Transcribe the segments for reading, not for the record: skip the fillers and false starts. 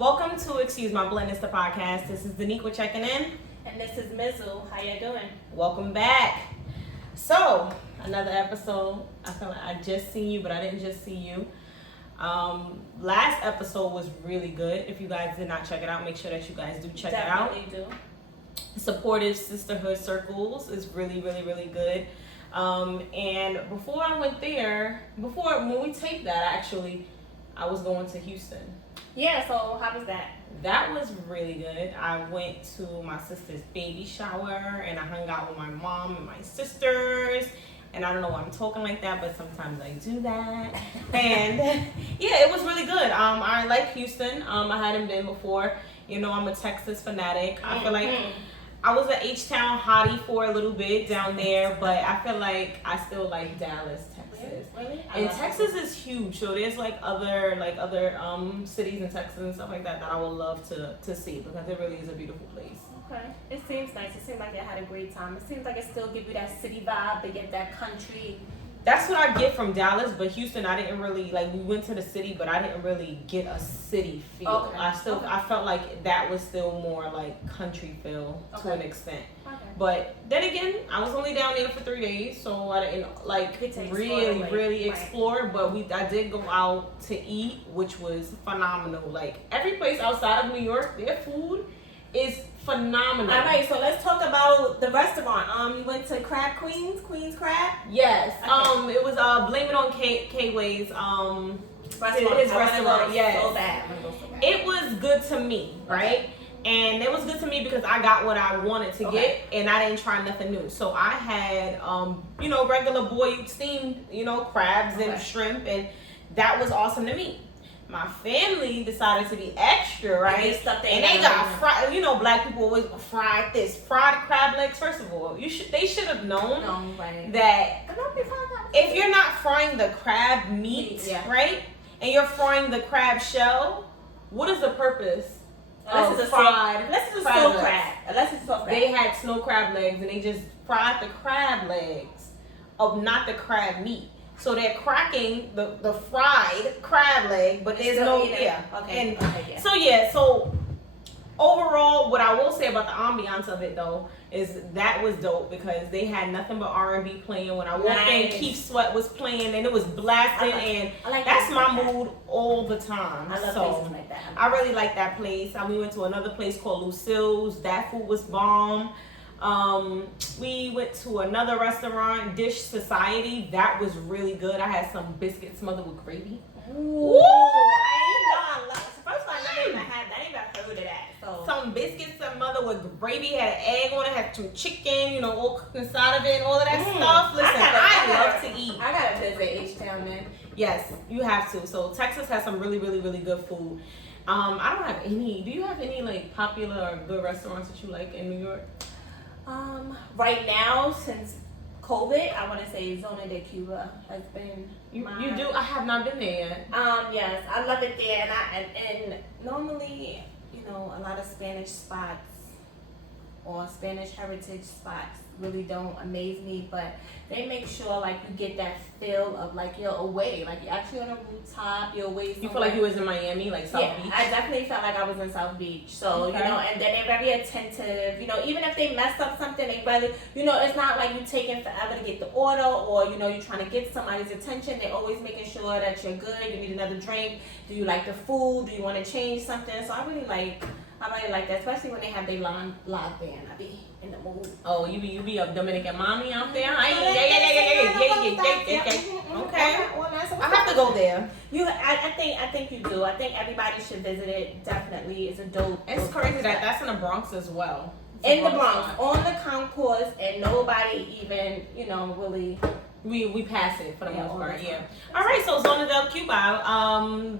Welcome to Excuse My Blend, it's the podcast. This is Diniqua checking in. And this is Mizzle. How you doing? Welcome back. So, another episode. I feel like I just seen you, but I didn't just see you. Last episode was really good. If you guys did not check it out, make sure that you guys do check Definitely it out. do. Supportive sisterhood circles is really, really, really good. And before I went there, when we taped that, actually, I was going to Houston. Yeah, so how was that? That was really good. I went to my sister's baby shower and I hung out with my mom and my sisters. And I don't know why I'm talking like that, but sometimes I do that. And yeah, it was really good. I like Houston. I hadn't been before. You know, I'm a Texas fanatic. I feel like I was an H-Town hottie for a little bit down there, but I feel like I still like Dallas, Texas. Really? And Texas is huge, so there's other cities in Texas and stuff like that I would love to see because it really is a beautiful place. Okay. It seems nice. It seems like you had a great time. It seems like it still gives you that city vibe, but yet that country. That's what I get from Dallas, but Houston, I didn't really, we went to the city, but I didn't really get a city feel. Okay. I felt like that was still more like country feel to an extent. Okay. But then again, I was only down there for 3 days, so I didn't really explore, but I did go out to eat, which was phenomenal. Like, every place outside of New York, their food is phenomenal. All right, so let's talk about the restaurant. You went to Queen's Crab? Yes. Okay. It was Blame It on K-Way's Restaurant. his restaurant. Yes. So bad. It was good to me, right? And it was good to me because I got what I wanted to get, and I didn't try nothing new. So I had, regular boiled steamed, crabs and shrimp, and that was awesome to me. My family decided to be extra, right? And they got fried. Black people always fried crab legs. First of all, they should have known that if you're not frying the crab meat, right, and you're frying the crab shell, what is the purpose? Unless it's a snow crab. They had snow crab legs, and they just fried the crab legs of not the crab meat. So they're cracking the fried crab leg, but there's no So overall, what I will say about the ambiance of it though is that was dope because they had nothing but R&B playing. When I walked in, Keith Sweat was playing and it was blasting, and that's my mood all the time. I love places like that. I really like that place. We went to another place called Lucille's. That food was bomb. We went to another restaurant, Dish Society. That was really good. I had some biscuits smothered with gravy. Ooh, I ain't gonna lie. First of all, I never even had that. I ain't even heard of that. So. Some biscuits smothered with gravy, had an egg on it, had some chicken, all cooked inside of it, and all of that stuff. Listen, I love to eat. I gotta visit H-Town, man. Yes, you have to. So Texas has some really, really, really good food. I don't have any. Do you have any popular or good restaurants that you like in New York? Right now, since COVID, I want to say Zona de Cuba has been. You do? I have not been there yet. Yes, I love it there, and normally, a lot of Spanish spots or Spanish heritage spots really don't amaze me, but they make sure you get that feel of you're away, you're actually on a rooftop, you're away somewhere. You feel like you was in Miami, South Beach? I definitely felt like I was in South Beach. So, and then they're very attentive, even if they mess up something, they really, it's not like you taking forever to get the order or, you're trying to get somebody's attention. They're always making sure that you're good, you need another drink, do you like the food, do you want to change something? So I really like that, especially when they have their live band. I be in the mood. Oh, you be a Dominican mommy out there? Yeah. Okay. I have to go there. I think you do. I think everybody should visit it. Definitely, it's a dope. It's crazy that that's in the Bronx as well. In the Bronx, on the concourse, and nobody even, really. We pass it for the most part, yeah. All right, so Zona del Cuba.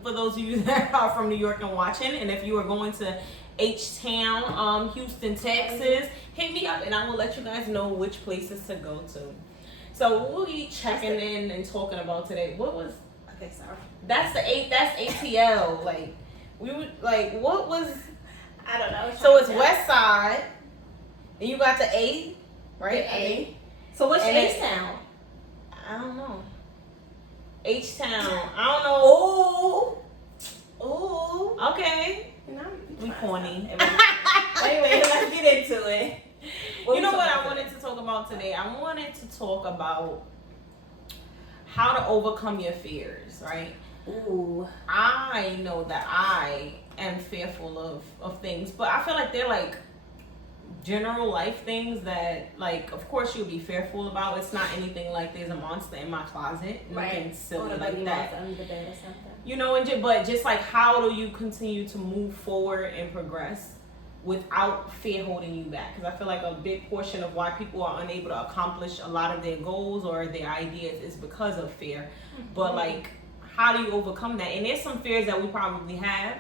For those of you that are from New York and watching, and if you are going to H-Town, Houston, Texas, hit me up and I will let you guys know which places to go to. So what we checking in and talking about today? What was? Okay, sorry. That's ATL. What was? I don't know. So it's West Side, and you got the A, right? A. So what's H-Town? I don't know. H-Town. I don't know. Ooh. Okay. funny. Anyway, let's get into it. You know what I wanted to talk about today? I wanted to talk about how to overcome your fears, right? Ooh. I know that I am fearful of things, but I feel like they're like general life things that, like, of course you'll be fearful about. It's not anything like there's a monster in my closet, nothing silly like that. Under the bed or something. You know, but just like, how do you continue to move forward and progress without fear holding you back? Because I feel like a big portion of why people are unable to accomplish a lot of their goals or their ideas is because of fear. But like, how do you overcome that? And there's some fears that we probably had,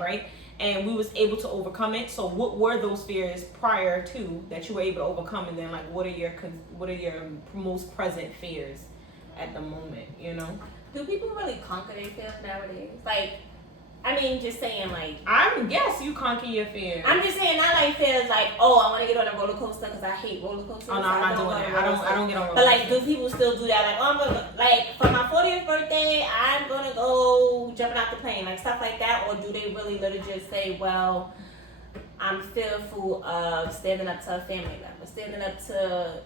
right? And we was able to overcome it. So what were those fears prior to that you were able to overcome? And then like, what are your most present fears at the moment, you know? Do people really conquer their fears nowadays? Like, I mean, just saying, like... Yes, you conquer your fears. I'm just saying, not like fears like, oh, I want to get on a roller coaster because I hate roller coasters. Oh, no, I'm not doing that. I don't get on roller coasters. But, like, do people still do that? Like, oh, I'm going to... Like, for my 40th birthday, I'm going to go jumping out the plane. Like, stuff like that. Or do they really literally just say, well, I'm fearful of standing up to a family member, standing up to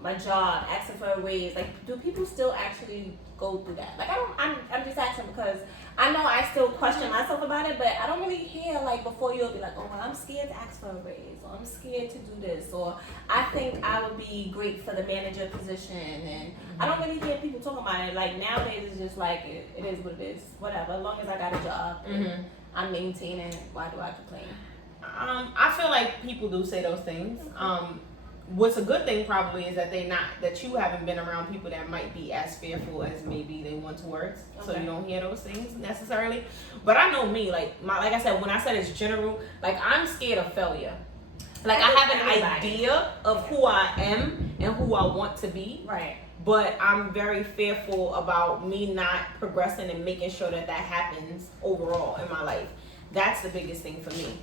my job, asking for a raise? Like, do people still actually go through that? Like, I'm just asking because I know I still question myself about it, but I don't really hear, like, before you'll be like, oh, well, I'm scared to ask for a raise, or I'm scared to do this, or I think I would be great for the manager position, and I don't really hear people talking about it. Like, nowadays it's just like, it is what it is, whatever, as long as I got a job and I'm maintaining, why do I complain? I feel like people do say those things. What's a good thing probably is that you haven't been around people that might be as fearful as maybe they once were. So you don't hear those things necessarily. But I know me, like I said, when I said it's general, like, I'm scared of failure. Like, I have an idea of who I am and who I want to be. Right. But I'm very fearful about me not progressing and making sure that happens overall in my life. That's the biggest thing for me.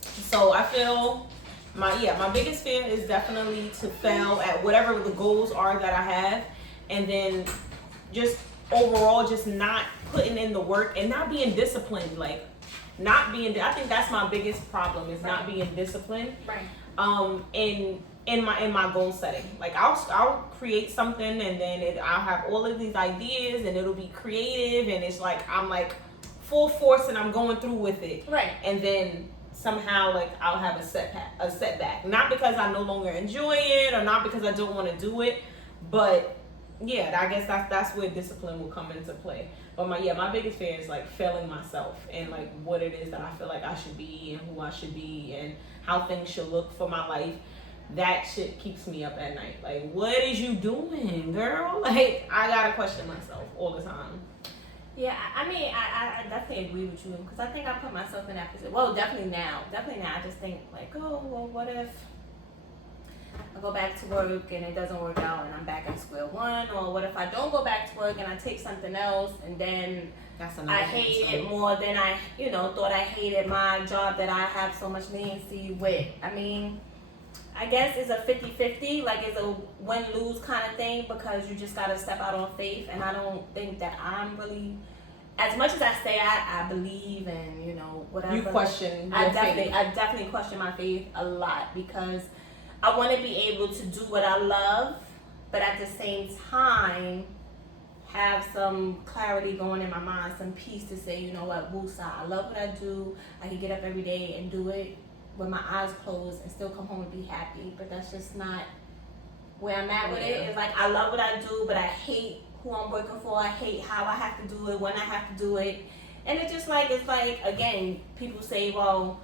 So I feel my biggest fear is definitely to fail at whatever the goals are that I have, and then just overall just not putting in the work and not being disciplined. Like, I think that's my biggest problem is not being disciplined. Right. In my goal setting. Like, I'll create something, and then I'll have all of these ideas, and it'll be creative, and it's like I'm like full force and I'm going through with it. Right. And then somehow, like, I'll have a setback. Not because I no longer enjoy it, or not because I don't want to do it, but yeah, I guess that's where discipline will come into play. But my biggest fear is like failing myself and like what it is that I feel like I should be and who I should be and how things should look for my life. That shit keeps me up at night. Like, what is you doing, girl? Like, I gotta question myself all the time. Yeah, I mean, I definitely agree with you because I think I put myself in that position. Well, definitely now. I just think like, oh, well, what if I go back to work and it doesn't work out and I'm back at square one? Or what if I don't go back to work and I take something else and then I hate it more than I, thought I hated my job that I have so much leniency with? I mean, I guess it's a 50-50, like it's a win-lose kind of thing because you just got to step out on faith. And I don't think that I'm really, as much as I say I believe and, whatever. You question your faith. I definitely question my faith a lot because I want to be able to do what I love, but at the same time have some clarity going in my mind, some peace to say, you know what, woosah, I love what I do. I can get up every day and do it with my eyes closed and still come home and be happy, but that's just not where I'm at with it. It's like I love what I do, but I hate who I'm working for. I hate how I have to do it, when I have to do it. And it's like, again, people say, well,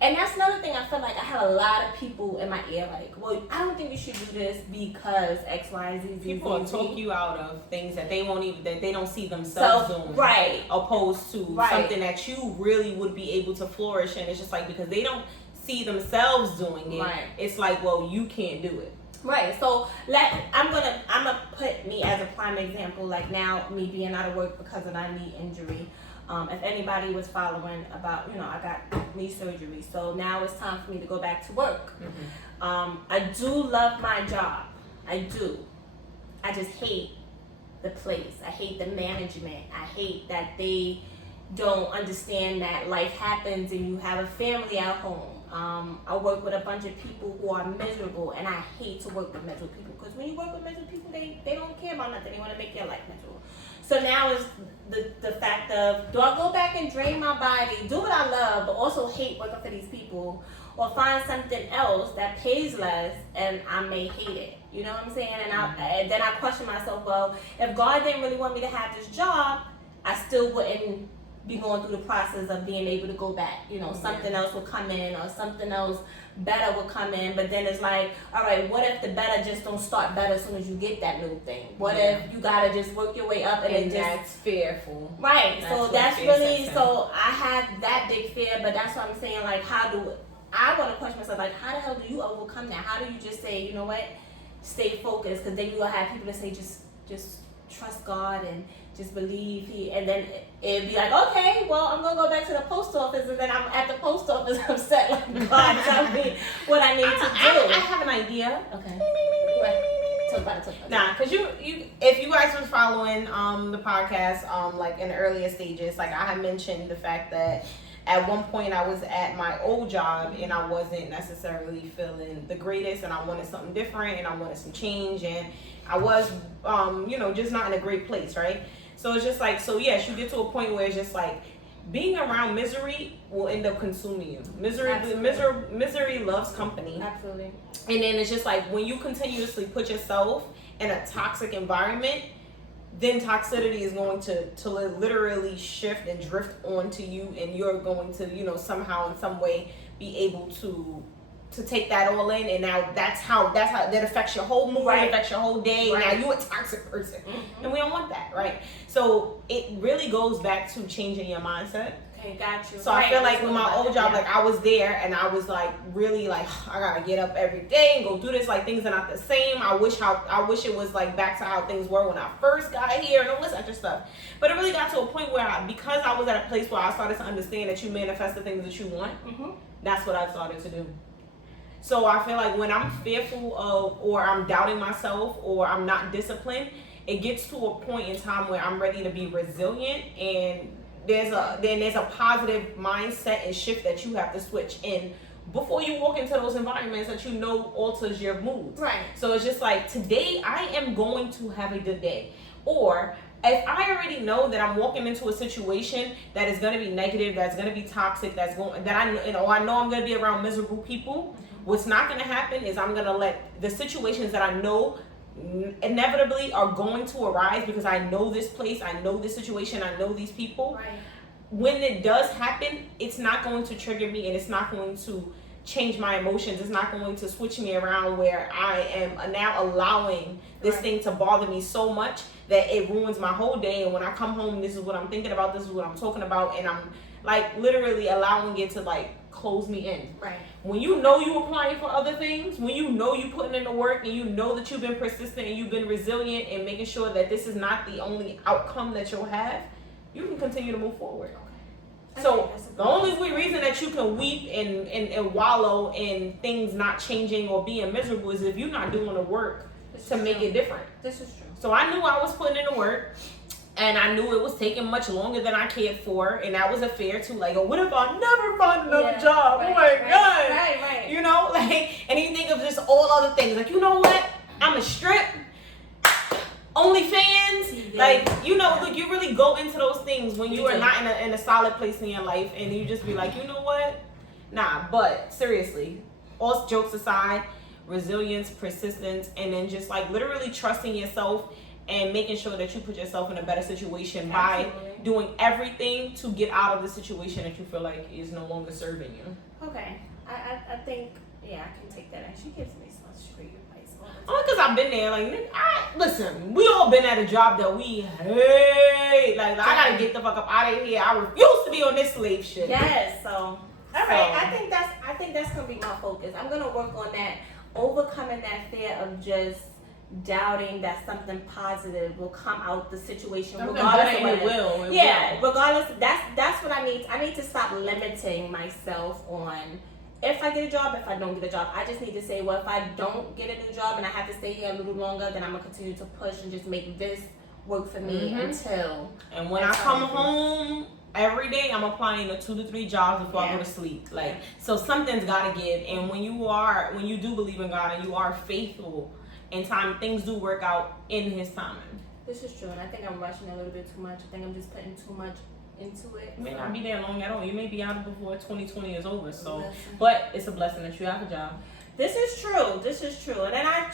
and that's another thing I feel like I have a lot of people in my ear like, well, I don't think you should do this because X, Y, Z, Z, people will talk you out of things that they don't see themselves doing. Right. Opposed to something that you really would be able to flourish in. It's just like because they don't see themselves doing it. Right. It's like, well, you can't do it. Right. So I'm gonna put me as a prime example. Like now, me being out of work because of my knee injury. If anybody was following about, I got knee surgery. So now it's time for me to go back to work. Mm-hmm. I do love my job. I do. I just hate the place. I hate the management. I hate that they don't understand that life happens and you have a family at home. I work with a bunch of people who are miserable, and I hate to work with miserable people because when you work with miserable people, they don't care about nothing. They want to make your life miserable. So now is the fact of, do I go back and drain my body, do what I love, but also hate working for these people, or find something else that pays less and I may hate it? You know what I'm saying? And then I question myself, well, if God didn't really want me to have this job, I still wouldn't be going through the process of being able to go back. You know, something else will come in, or something else better will come in. But then it's like, all right, what if the better just don't start better as soon as you get that new thing? What if you gotta just work your way up and that's fearful. Right. So that's really, so I have that big fear, but that's what I'm saying, like, I want to question myself, like, how the hell do you overcome that? How do you just say, you know what, stay focused? Because then you will have people that say, just trust God and just believe and then it'd be like, okay, well, I'm gonna go back to the post office, and then I'm at the post office upset, like, God tell me what I need to do. I have an idea. Okay. Talk about it. Nah, because you if you guys were following the podcast like in the earlier stages, like I had mentioned the fact that at one point I was at my old job and I wasn't necessarily feeling the greatest, and I wanted something different, and I wanted some change, and I was just not in a great place, right? So it's just like, so yes, you get to a point where it's just like being around misery will end up consuming you. Misery loves company. Absolutely. And then it's just like when you continuously put yourself in a toxic environment, then toxicity is going to literally shift and drift onto you, and you're going to, somehow in some way be able to take that all in, and now that's how that affects your whole mood, right. It affects your whole day. Right. Now you're a toxic person, and we don't want that, right? So it really goes back to changing your mindset. Okay, got you. So I feel like with my old job, like I was there and I was like really like, I gotta get up every day and go do this. Like things are not the same. I wish it was like back to how things were when I first got here and all this extra stuff. But it really got to a point where because I was at a place where I started to understand that you manifest the things that you want. That's what I started to do. So I feel like when I'm fearful of, or I'm doubting myself, or I'm not disciplined, it gets to a point in time where I'm ready to be resilient, and there's a positive mindset and shift that you have to switch in before you walk into those environments that alters your mood. Right. So it's just like, today I am going to have a good day. Or if I already know that I'm walking into a situation that is going to be negative, that's going to be toxic, I know I'm going to be around miserable people, what's not going to happen is I'm going to let the situations that I know inevitably are going to arise, because I know this place, I know this situation, I know these people. Right. When it does happen, it's not going to trigger me, and it's not going to change my emotions. It's not going to switch me around where I am now allowing this thing to bother me so much that it ruins my whole day. And when I come home, this is what I'm thinking about, this is what I'm talking about, and I'm like literally allowing it to like close me in. Right. When you know you're applying for other things, when you know you're putting in the work, and you know that you've been persistent and you've been resilient and making sure that this is not the only outcome that you'll have, you can continue to move forward. So the only reason that you can weep and wallow in things not changing or being miserable is if you're not doing the work to make it different. This is true. So I knew I was putting in the work, and I knew it was taking much longer than I cared for, and that was a fear too. Like, what if I never find another job? Right, oh my God. Right. You know, like, and you think of just all other things. Like, you know what? I'm a strip. OnlyFans, like, look, you really go into those things when you are not in a solid place in your life, and you just be like, you know what? Nah, but seriously, all jokes aside, resilience, persistence, and then just like literally trusting yourself and making sure that you put yourself in a better situation by doing everything to get out of the situation that you feel like is no longer serving you. Okay, I think, I can take that. And she gives me so much free advice. Only because I've been there. Like, listen, we all been at a job that we hate. Like, I gotta get the fuck up out of here. I refuse to be on this slave shit. Yes. So, all right. I think that's gonna be my focus. I'm gonna work on that, overcoming that fear of just doubting that something positive will come out the situation, regardless of what it will. Regardless. That's what I need. I need to stop limiting myself on. If I get a job, if I don't get a job, I just need to say, well, if I don't get a new job and I have to stay here a little longer, then I'm going to continue to push and just make this work for me until... And when I come home, every day I'm applying to 2 to 3 jobs before I go to sleep. Like, so something's gotta give. And when you do believe in God and you are faithful in time, things do work out in His timing. This is true, and I think I'm rushing a little bit too much. I think I'm just putting too much into it. You may not be there long at all. You may be out before 2020 is over. So, Listen. but it's a blessing that you have a job. This is true. And then I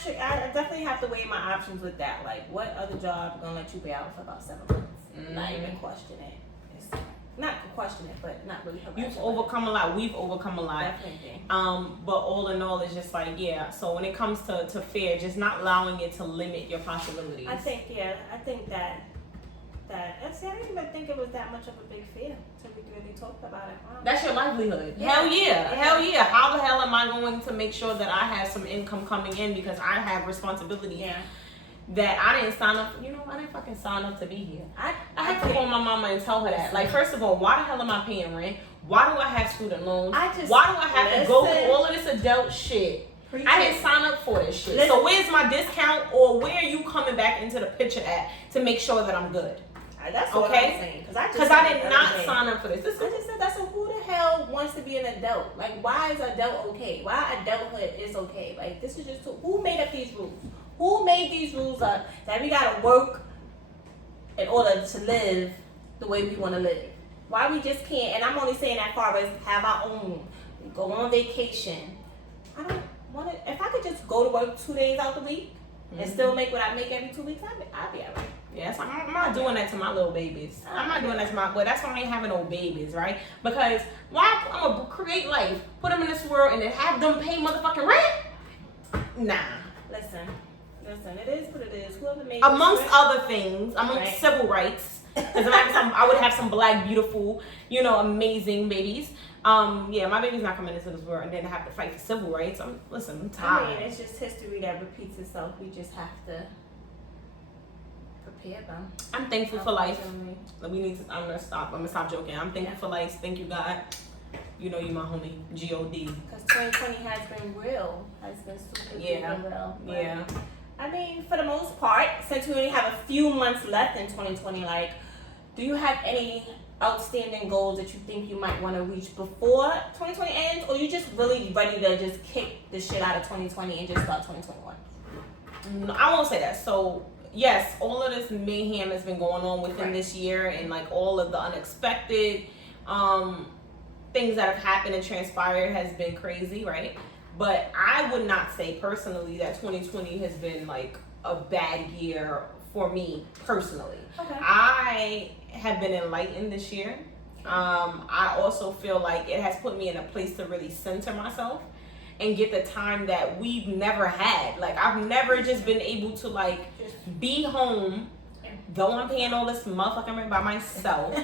definitely have to weigh my options with that. Like, what other job gonna let you be out for about 7 months? Not even question it. It's not question it, but not really. You've overcome a lot. We've overcome a lot. Definitely. But all in all, it's just like, yeah. So when it comes to fear, just not allowing it to limit your possibilities. I think that I didn't even think it was that much of a big fear until we really talked about it. Wow. That's your livelihood. Yeah. Hell yeah. How the hell am I going to make sure that I have some income coming in because I have responsibilities that I didn't sign up for? You know, I didn't fucking sign up to be here. I have to call my mama and tell her that. Like, first of all, why the hell am I paying rent? Why do I have student loans? Why do I have to go through all of this adult shit? I didn't sign up for this shit. So where's my discount, or where are you coming back into the picture at to make sure that I'm good? That's what I'm saying. Because I did not sign up for this. I just said that. So who the hell wants to be an adult? Like, why is adult okay? Why adulthood is okay? Like, this is just who made up these rules? Who made these rules up that we gotta work in order to live the way we want to live? Why we just can't? And I'm only saying that far as have our own, go on vacation. I don't want to. If I could just go to work 2 days out the week and still make what I make every 2 weeks, I'd be alright. Yes, I'm not doing that to my little babies. I'm not doing that to but that's why I ain't having no babies, right? Because why I'm gonna create life, put them in this world, and then have them pay motherfucking rent? Nah. Listen, it is what it is. Whoever made amongst other things, civil rights, because I would have some black, beautiful, amazing babies. My baby's not coming into this world and then have to fight for civil rights. I'm tired. I mean, it's just history that repeats itself. We just have to prepare them. I'm thankful for life. I'm gonna stop joking. I'm thankful for life. Thank you, God. You know you my homie. G-O-D. Because 2020 has been real. Has been super real. But, yeah. I mean, for the most part, since we only have a few months left in 2020, like, do you have any outstanding goals that you think you might want to reach before 2020 ends, or you just really ready to just kick the shit out of 2020 and just start 2021? No, I won't say that. So yes, all of this mayhem has been going on within this year, and like all of the unexpected things that have happened and transpired has been crazy, right? But I would not say personally that 2020 has been like a bad year for me personally. Okay. I have been enlightened this year. I also feel like it has put me in a place to really center myself and get the time that we've never had. Like, I've never just been able to like be home, though I'm paying all this motherfucking rent by myself.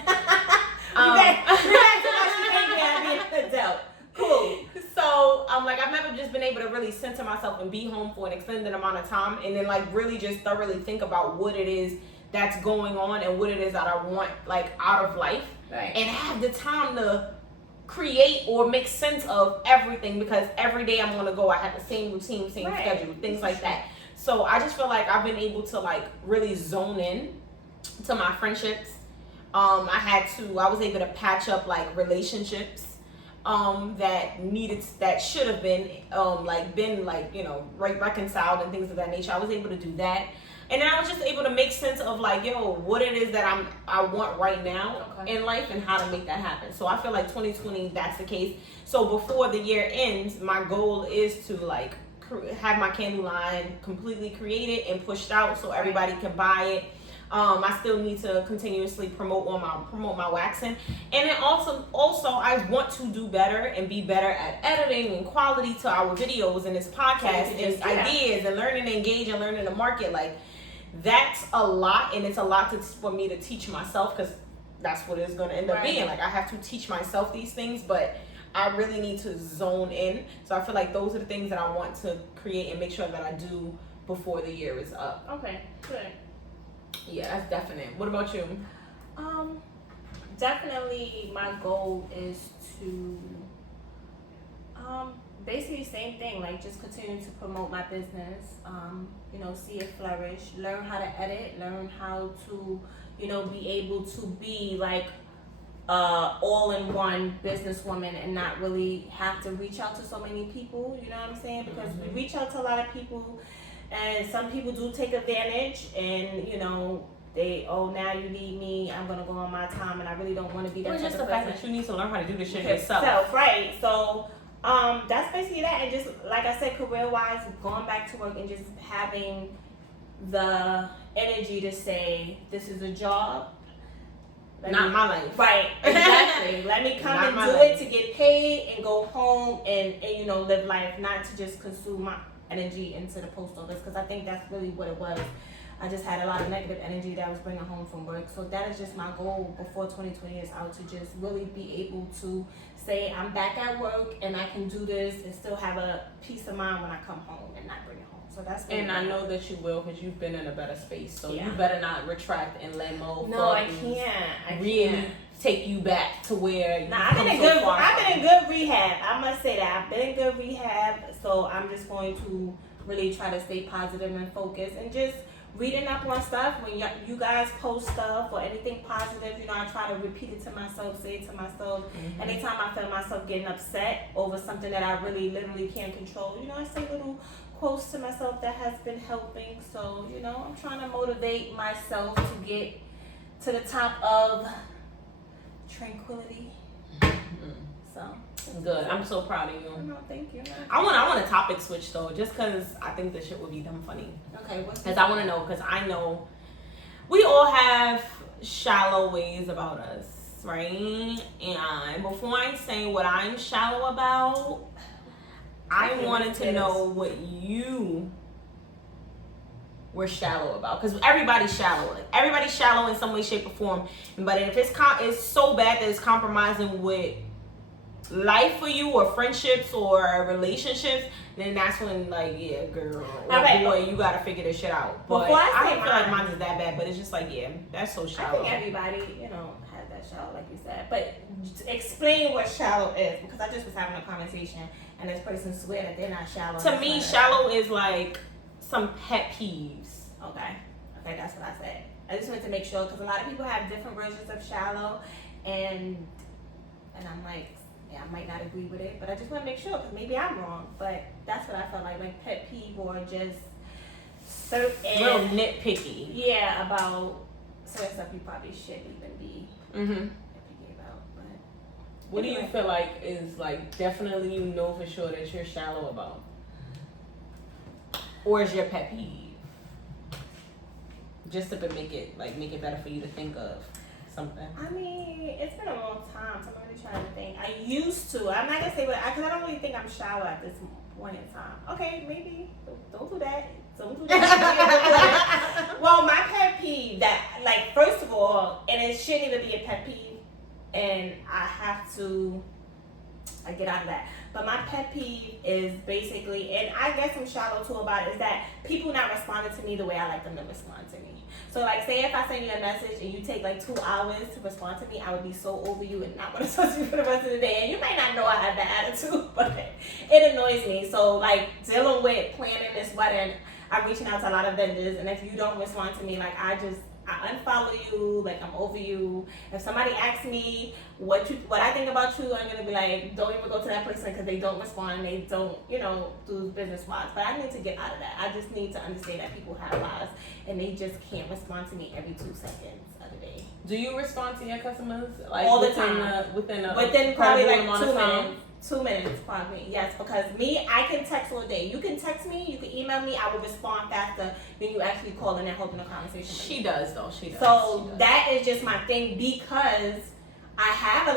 Cool. So I've never just been able to really center myself and be home for an extended amount of time, and then like really just thoroughly think about what it is that's going on and what it is that I want like out of life, and have the time to create or make sense of everything, because every day I'm gonna go, I have the same routine, same schedule, things like that. So I just feel like I've been able to like really zone in to my friendships. I was able to patch up like relationships that should have been reconciled and things of that nature. I was able to do that. And then I was just able to make sense of like, what it is that I want right now in life and how to make that happen. So I feel like 2020, that's the case. So before the year ends, my goal is to like have my candle line completely created and pushed out so everybody can buy it. I still need to continuously promote my waxing, and then also I want to do better and be better at editing and quality to our videos and this podcast and ideas and learning to engage and learning to market. Like, that's a lot, and it's a lot for me to teach myself, because that's what it's going to end up being. Like, I have to teach myself these things, but I really need to zone in. So I feel like those are the things that I want to create and make sure that I do before the year is up. Okay, good. Yeah, that's definite. What about you? Definitely my goal is to basically same thing, like just continue to promote my business, see it flourish, learn how to edit, learn how to, be able to be like all-in-one businesswoman and not really have to reach out to so many people, you know what I'm saying? Because we reach out to a lot of people, and some people do take advantage, and you know, now you need me, I'm gonna go on my time, and I really don't want to be that type just of the person. fact that you need to learn how to do this shit yourself. Right? So that's basically that, and just like I said, career-wise, going back to work and just having the energy to say, this is a job. Not my life. Right, exactly. Let me come and do it to get paid and go home and you know, live life, not to just consume my energy into the post office, because I think that's really what it was. I just had a lot of negative energy that I was bringing home from work. So that is just my goal before 2020 is out, to just really be able to say I'm back at work and I can do this and still have a peace of mind when I come home and not bring it home. So that's and I know that you will, because you've been in a better space. So yeah. You better not retract and let No, I can't. Really take you back to where. I've been in good rehab. I must say that I've been in good rehab. So I'm just going to really try to stay positive and focused, and just reading up on stuff. When you guys post stuff or anything positive, you know, I try to repeat it to myself, say it to myself. Anytime I feel myself getting upset over something that I really literally can't control, you know, I say little quotes to myself that has been helping. So, you know, I'm trying to motivate myself to get to the top of tranquility. So good. I'm so proud of you. No, thank you. I want a topic switch though, just because I think this shit would be dumb funny. Okay, what's because I want to know, because I know we all have shallow ways about us, right? And before I say what I'm shallow about, I wanted to know what you were shallow about, because everybody's shallow. Everybody's shallow in some way, shape, or form. But if it's so bad that it's compromising with life for you, or friendships, or relationships, then that's when, like, yeah, girl, or boy, you gotta figure this shit out. But I don't feel like mine is that bad. But it's just like, yeah, that's so shallow. I think everybody, you know, has that shallow, like you said. But explain what shallow is, because I just was having a conversation, and this person swear that they're not shallow. To me, shallow is like some pet peeves. Okay, that's what I said. I just wanted to make sure, because a lot of people have different versions of shallow, and I'm like, yeah, I might not agree with it, but I just want to make sure, because maybe I'm wrong. But that's what I felt like pet peeve, or just certain real nitpicky. Yeah, about certain stuff you probably shouldn't even be nitpicky about. But what do you feel like is like definitely, you know for sure that you're shallow about, or is your pet peeve? Just to make it better for you to think of something. I mean, it's been a long time, so I'm really trying to think. I used to. I'm not gonna say what, because I don't really think I'm shallow at this point in time. Okay, maybe. Don't do that. Don't do that. Well, my pet peeve, that, like, first of all, and it shouldn't even be a pet peeve, and I have to get out of that. But my pet peeve is basically, and I guess I'm shallow too about it, is that people not responding to me the way I like them to respond to me. So, like, say if I send you a message and you take like 2 hours to respond to me, I would be so over you and not want to talk to you for the rest of the day. And you might not know I have that attitude, but it annoys me. So, like, dealing with planning this wedding, I'm reaching out to a lot of vendors, and if you don't respond to me, like, I unfollow you, like, I'm over you. If somebody asks me what I think about you, I'm gonna be like, don't even go to that person, because they don't respond, they don't, you know, do business wise. But I need to get out of that. I just need to understand that people have lives, and they just can't respond to me every 2 seconds of the day. Do you respond to your customers like all the time? Within probably like 2 minutes. 2 minutes, probably. Yes, because me, I can text all day. You can text me, you can email me, I will respond faster than you actually calling and holding a conversation with me. She does, though. She does. So that is just my thing, because I have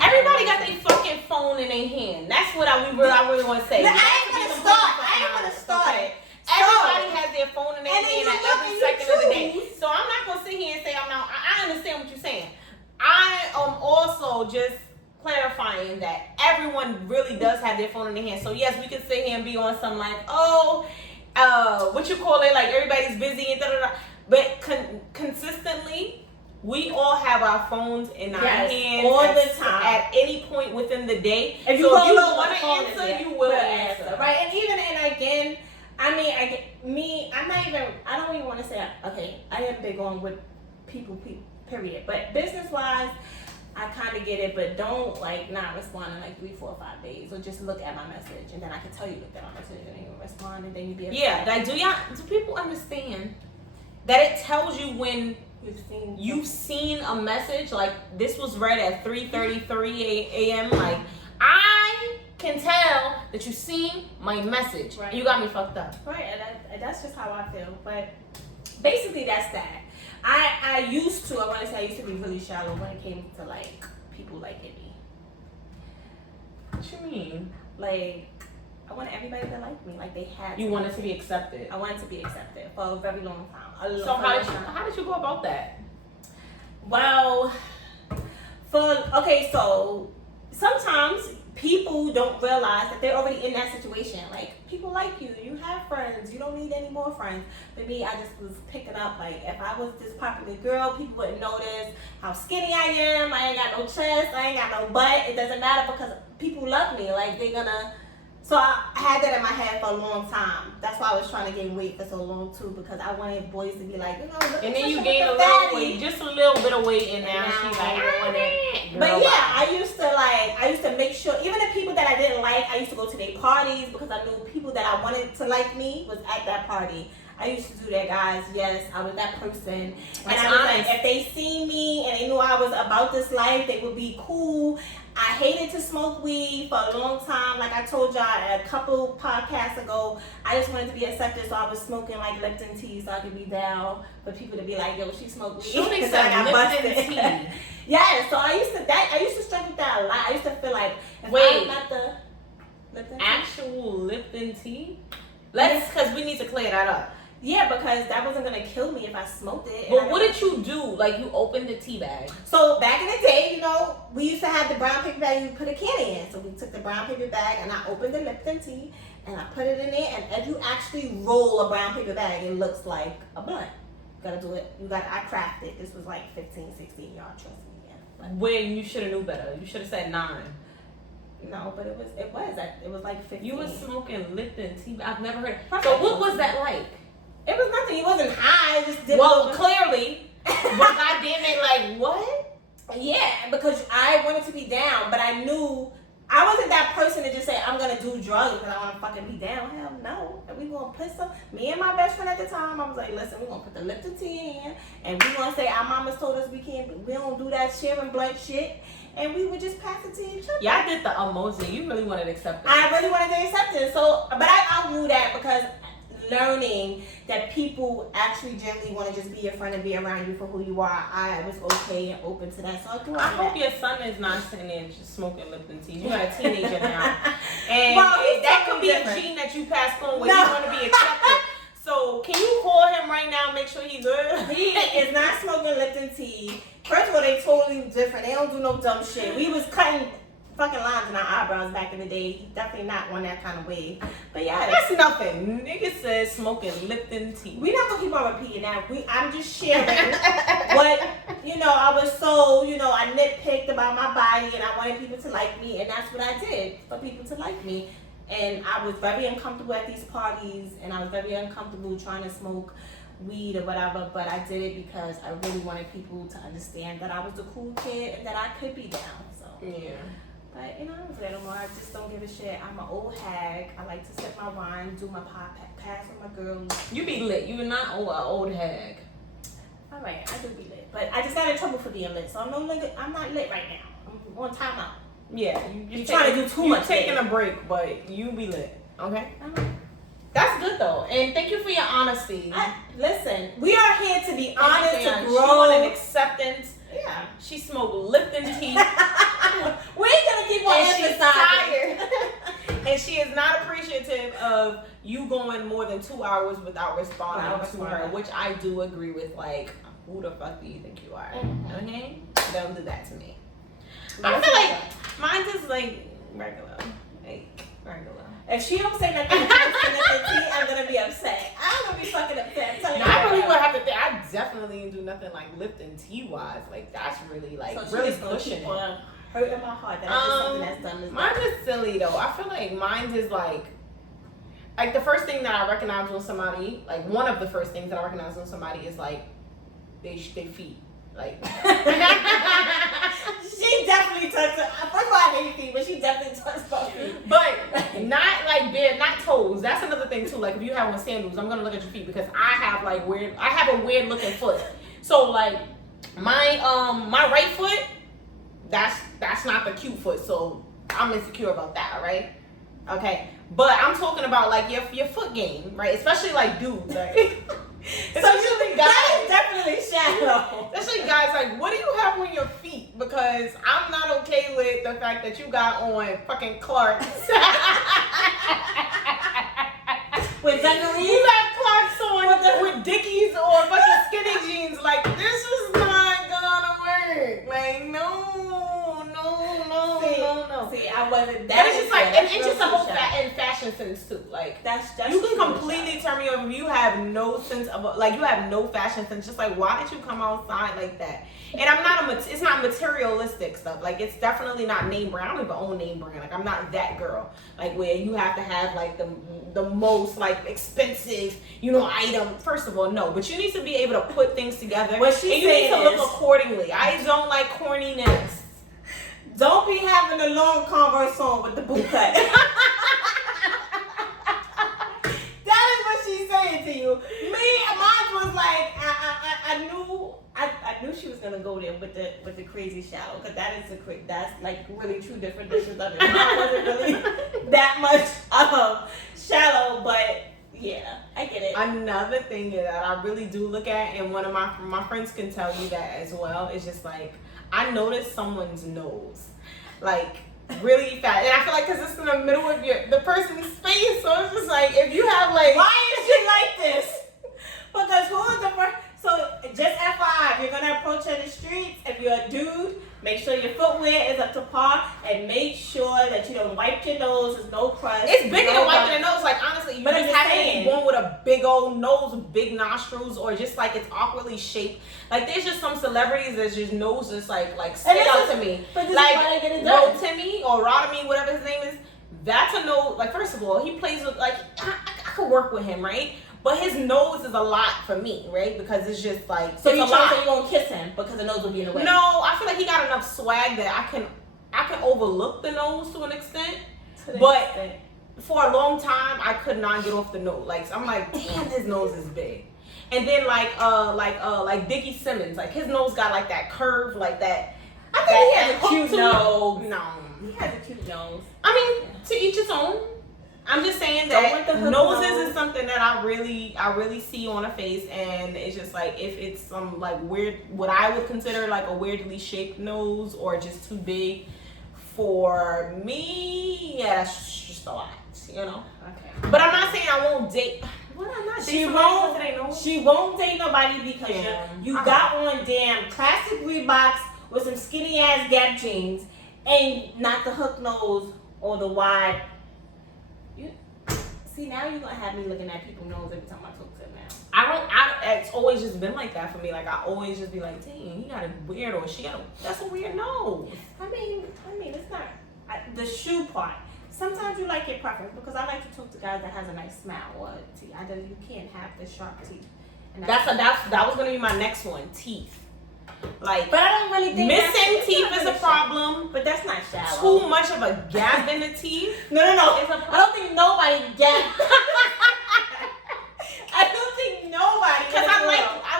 everybody got their fucking phone in their hand. That's what I really want to say. I ain't gonna start it. Everybody has their phone in their hand at every second of the day. So I'm not gonna sit here and say I'm not. I understand what you're saying. I am also just clarifying that everyone really does have their phone in their hand. So yes, we can sit here and be on some like, what you call it, like everybody's busy and da-da-da. But consistently, we all have our phones in our hands all the time at any point within the day. If you want to answer, you will answer. Right, and again, I don't even want to say, okay, I am big on with people, period. But business-wise, I kind of get it, but don't like not respond in like 3, 4, 5 days, or just look at my message and then I can tell you look at my message and then you respond and then you be upset. Yeah, like do people understand that it tells you when you've seen a message? Like this was read at 3:33 a.m. Like I can tell that you seen my message. Right. You got me fucked up. Right, and that's just how I feel. But basically, that's that. I used to be really shallow when it came to like people liking me. What you mean? Like, I wanted everybody to like me. Like they had. You wanted to be accepted. I wanted to be accepted for a very long time. So how did you go about that? Well, so sometimes people don't realize that they're already in that situation. Like, people like you, you have friends, you don't need any more friends. But me, I just was picking up, like, if I was this popular girl, people wouldn't notice how skinny I am. I ain't got no chest, I ain't got no butt. It doesn't matter because people love me. Like, they're gonna. So I had that in my head for a long time. That's why I was trying to gain weight for so long too, because I wanted boys to be like, look. And then you gained a little weight, just a little bit of weight, and now she's like, but yeah, I used to make sure, even the people that I didn't like, I used to go to their parties because I knew people that I wanted to like me was at that party. I used to do that, guys. Yes, I was that person. And I was like, if they see me and they knew I was about this life, they would be cool. I hated to smoke weed for a long time. Like I told y'all a couple podcasts ago, I just wanted to be accepted, so I was smoking like Lipton tea so I could be down for people to be like, yo, she smoked weed. Shooting some Lipton tea. Yeah, so I used to struggle with that a lot. I used to feel like, if I'm not the Lipton tea. Actual Lipton tea? Because we need to clear that up. Yeah, because that wasn't gonna kill me if I smoked it. But what did you do? Like, you opened the tea bag. So back in the day, we used to have the brown paper bag you put a candy in. So we took the brown paper bag and I opened the Lipton tea and I put it in there. And if you actually roll a brown paper bag, it looks like a blunt. You gotta do it. I crafted. This was like 15, 16, y'all trust me. Yeah. When you should have knew better. You should have said 9. No, but it was like 15. You was smoking Lipton tea. I've never heard. So what was that like? It was nothing. It wasn't high. It just didn't. Well, clearly. But goddamn it, like what? Yeah, because I wanted to be down, but I knew I wasn't that person to just say I'm gonna do drugs because I want to fucking be down. Hell no. And we gonna put some. Me and my best friend at the time, I was like, listen, we gonna put the Lipton tea in, and we gonna say our mamas told us we can't. We don't do that sharing blunt shit. And we would just pass it to each other. Y'all did the emoji. You really wanted acceptance. I really wanted to accept it. So, but I outgrew that because learning that people actually generally want to just be your friend and be around you for who you are, I was okay and open to that. So I hope your son is not sitting there just smoking Lipton tea. You got a teenager now, and well, that could be a gene that you passed on when you want to be accepted. So can you call him right now and make sure he's good? He is not smoking Lipton tea. First of all, they totally different. They don't do no dumb shit. We was cutting fucking lines in our eyebrows back in the day. He's definitely not on that kind of way. But yeah, that's nothing. Nigga says smoking Lipton tea. We're not gonna keep on repeating that. I'm just sharing what I was so I nitpicked about my body and I wanted people to like me, and that's what I did for people to like me. And I was very uncomfortable at these parties, and I was very uncomfortable trying to smoke weed or whatever, but I did it because I really wanted people to understand that I was the cool kid and that I could be down. So yeah. But I don't do that no more. I just don't give a shit. I'm an old hag. I like to sip my wine, do my pass with my girls. You be lit. You're not an old hag. All right, I do be lit, but I just got in trouble for being lit. So I'm not lit right now. I'm on timeout. Yeah, you're trying to do too much. You're taking a break, but you be lit. Okay. That's good though, and thank you for your honesty. Listen, we are here to be honest, to grow. She wanted acceptance. Yeah. She smoked Lipton tea. We ain't gonna keep on emphasizing. She's tired. And she is not appreciative of you going more than 2 hours without responding to her, which I do agree with. Like, who the fuck do you think you are? Mm-hmm. Okay? Don't do that to me. I feel like mine is like regular. If she don't say nothing I'm gonna be upset. I'm gonna be fucking upset. I really would have to think. I definitely didn't do nothing like Lipton tea wise. Like that's really like so really pushing it. Hurting my heart that I did something that's done. Mine is silly though. I feel like mine is like the first thing that I recognize on somebody, like one of the first things that I recognize on somebody is like they feet. Like she That's another thing too. Like if you have on sandals, I'm gonna look at your feet because I have a weird looking foot. So like my right foot, that's not the cute foot. So I'm insecure about that, right? Okay. But I'm talking about like your foot game, right? Especially like dudes, right? Especially guys. That is definitely shallow. Especially guys, like, what do you have on your feet? Because I'm not okay with the fact that you got on fucking Clarks. With dungarees? You got Clarks on with Dickies or fucking skinny jeans. Like, this is not gonna work. Like, no. See, I wasn't that. But it's just like, and it's just a whole in fashion sense too. Like, that's you can completely turn me off if you have no sense of, like, you have no fashion sense. Just like, why did you come outside like that? And it's not materialistic stuff. Like, it's definitely not name brand. I don't even own name brand. Like, I'm not that girl. Like, where you have to have like the most like expensive, item. First of all, no. But you need to be able to put things together. What she and you need to look accordingly. I don't like corniness. Don't be having a long Converse on with the boot cut. That is what she's saying to you. Mine was like, I knew she was gonna go there with the crazy shallow, because that's like really two different dishes of it. Mine wasn't really that much shallow, but yeah, I get it. Another thing that I really do look at, and one of my friends can tell you that as well, is just like, I notice someone's nose, like really fat, and I feel like because it's in the middle of the person's face, so it's just like if you have like, why is she like this? Because who is the first? So just FYI, if you're gonna approach her in the streets, if you're a dude, make sure your footwear is up to par, and make sure that you don't wipe your nose. There's no crust. It's bigger than wiping the nose. Like honestly, you just have to be born with a big old nose, big nostrils, or just like it's awkwardly shaped. Like there's just some celebrities that's just nose just like stick out to me. But this like is why they get it done. Timmy or Rodamy, whatever his name is. That's a nose. Like first of all, he plays with like I could work with him, right? But his nose is a lot for me, right? Because it's just like so you trying to say you won't kiss him because the nose will be in the way? No, I feel like he got enough swag that I can overlook the nose to an extent. But for a long time, I could not get off the nose. Like I'm like, damn, his nose is big. And then like Dickie Simmons, like his nose got like that curve, like that. I think he has a cute nose. No, he has a cute nose. I mean, to each his own. I'm just saying that noses is something that I really see on a face, and it's just like if it's some like weird, what I would consider like a weirdly shaped nose or just too big for me, yeah, that's just a lot, Okay. But I'm not saying I won't date. What I'm not dating. She won't date nobody because you got on damn classic Reeboks with some skinny ass Gap jeans and not the hook nose or the wide. See, now you're gonna have me looking at people's nose every time I talk to them now. It's always just been like that for me. Like I always just be like, dang, he got a weird, or that's a weird nose. I mean, it's not the shoe part. Sometimes you like your preference because I like to talk to guys that has a nice smile or teeth. You can't have the sharp teeth. And that was gonna be my next one, teeth. Like, but I don't really think missing teeth is a problem. But that's not shallow. Too much of a gap in the teeth. No. I don't think nobody gap. I don't think nobody. Because I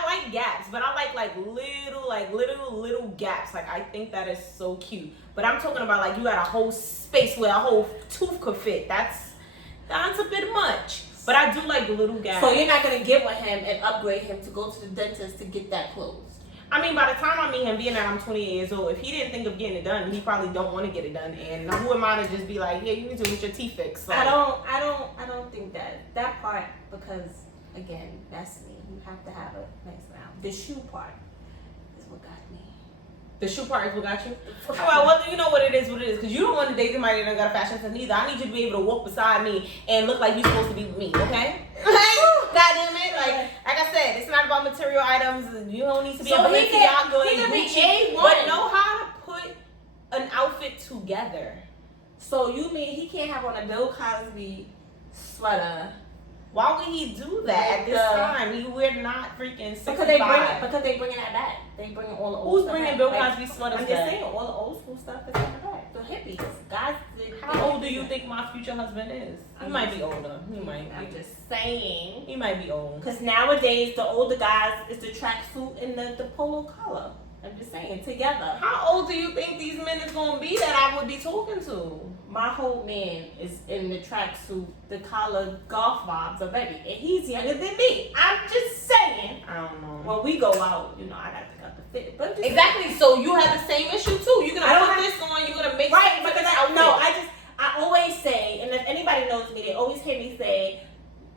like gaps, but I like little gaps. Like I think that is so cute. But I'm talking about like you had a whole space where a whole tooth could fit. That's a bit much. But I do like the little gaps. So you're not gonna get with him and upgrade him to go to the dentist to get that closed? I mean, by the time I meet him, being that I'm 28 years old, if he didn't think of getting it done, he probably don't want to get it done. And who am I to just be like, yeah, you need to get your teeth fixed? Like, I don't think that part, because again, that's me. You have to have a nice smile. The shoe part is what got me. The shoe part is what got you? Well, you know what it is, because you don't want to date somebody that don't got a fashion sense either. I need you to be able to walk beside me and look like you're supposed to be with me, okay? God damn it. Like I said, it's not about material items. You don't need to be a Balenciaga and Gucci, but know how to put an outfit together. So you mean he can't have on a Bill Cosby sweater? Why would he do that at this time? We're not freaking 65. Because they bringing that back. They bringing all the old Who's stuff bringing back. Bill Cosby sweaters I'm back? just saying, all the old school stuff is in the back. The hippies, guys. How old do you think my future husband is? He might be older. He might. I'm just saying. He might be old. Because nowadays, the older guys is the tracksuit and the polo collar. I'm just saying, together. How old do you think these men is gonna be that I would be talking to? My whole man is in the tracksuit, the collar, golf vibes already, and he's younger than me. I'm just saying. I don't know. When we go out, you know, I got to cut the fit. But just Exactly. So you have the same issue too. You're gonna put this on. You're gonna make right. Because I always say, and if anybody knows me, they always hear me say,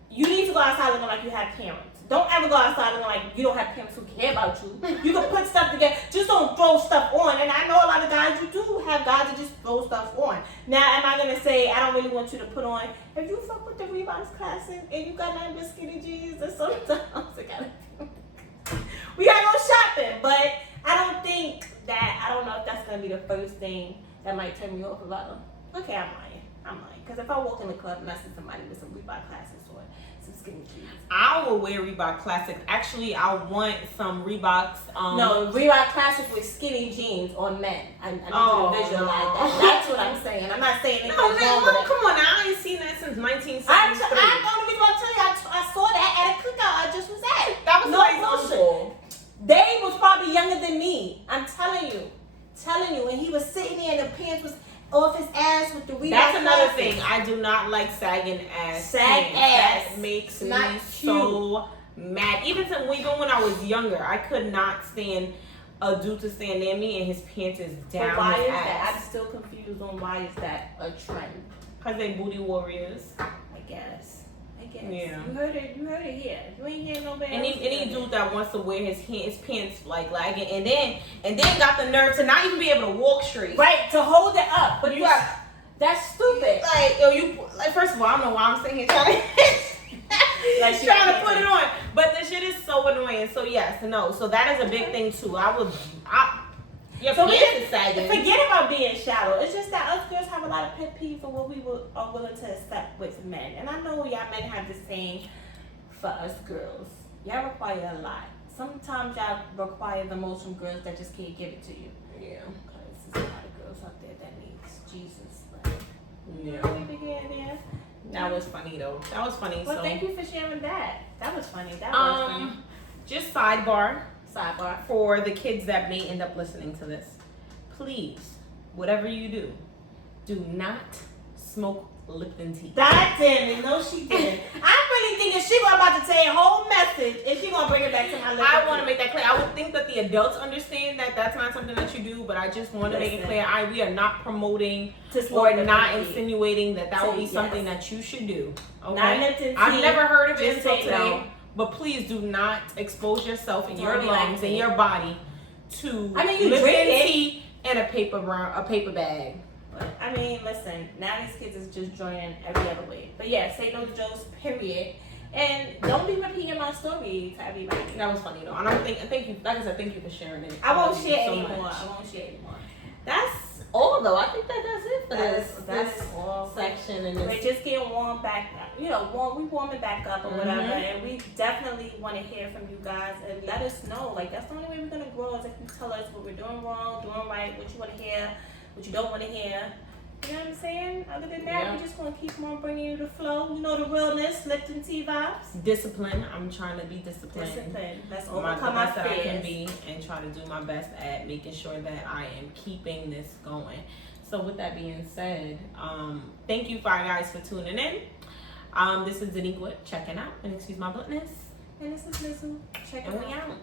you need to go outside looking like you have parents. Don't ever go outside looking like you don't have parents who care about you. You can put stuff together. Just don't throw stuff on. And I know a lot of guys, you do have guys that just throw stuff on. Now, am I going to say, I don't really want you to put on, if you fuck with the Reeboks Classic and you got nothing but skinny jeans or sometimes we got to go shopping. But I don't think that, I don't know if that's going to be the first thing that might turn me off about them. Okay, I'm lying. Because if I walk in the club and I see somebody with some Reebok Classics or some skinny jeans, I will wear Reebok Classics. Actually, I want some Reeboks. No, Reebok Classics with skinny jeans on men. I need you to visualize that. That's what I'm saying. I'm not saying anything wrong with it. Come on now. I ain't seen that since 1973. I'm the only reason I'm telling you, I saw that at a cookout I just was at. That was no like bullshit. They was probably younger than me. I'm telling you. And he was sitting there and the pants was off his ass with the Reebok. That's another thing. I do not like sagging ass. That makes me so mad. Even when I was younger, I could not stand a dude to stand near me and his pants is down. But why his is ass. that? I'm still confused on why is that a trend. Because they booty warriors. I guess. Yeah. You heard it here. You ain't hear nobody. Any dude that wants to wear his pants like lagging and then got the nerve to not even be able to walk straight. Right, to hold it up. But that's stupid. Like, yo, first of all, I don't know why I'm sitting here trying to put it on. But the shit is so annoying. So yes, no. So that is a big thing too. Your pants is sagging. Forget about being shallow. It's just that us girls have a lot of pet peeves for what we are willing to accept with men. And I know y'all men have the same for us girls. Y'all require a lot. Sometimes y'all require the most from girls that just can't give it to you. Yeah. Because there's a lot of girls out there that needs Jesus. But yeah. That was funny though. That was funny. Well, thank you for sharing that. That was funny. Just sidebar for the kids that may end up listening to this. Please, whatever you do not smoke Lipton tea. God damn it, no she didn't. I'm really thinking she about to say a whole message and she gonna bring it back to my Lipton I want to make that clear. I would think that the adults understand that that's not something that you do, but I just want to make it clear. We are not promoting or not insinuating that will be something that you should do. Okay? Not Lipton tea. I've never heard of it until today. No. But please do not expose yourself and your lungs and your body to you Lipton drink tea and a paper bag. But, listen, now these kids is just joining every other way. But yeah, say no jokes, period. And don't be repeating my story to everybody. That was funny though. I don't thank you. Like I said, thank you for sharing it. I won't share anymore. That's all though. I think that's it for this all section. And we're just getting warmed back up. We warming back up or whatever. And we definitely want to hear from you guys and let us know. Like, that's the only way we're going to grow is if you tell us what we're doing wrong, doing right, what you want to hear, what you don't want to hear. You know what I'm saying? Other than that, we're just going to keep on bringing you the flow. You know, the realness, Lipton tea vibes. Discipline. I'm trying to be disciplined. Let's overcome my fears. I can be and try to do my best at making sure that I am keeping this going. So with that being said, thank you guys for tuning in. This is Diniqua checking out. And excuse my bluntness. And this is Mizzle checking out.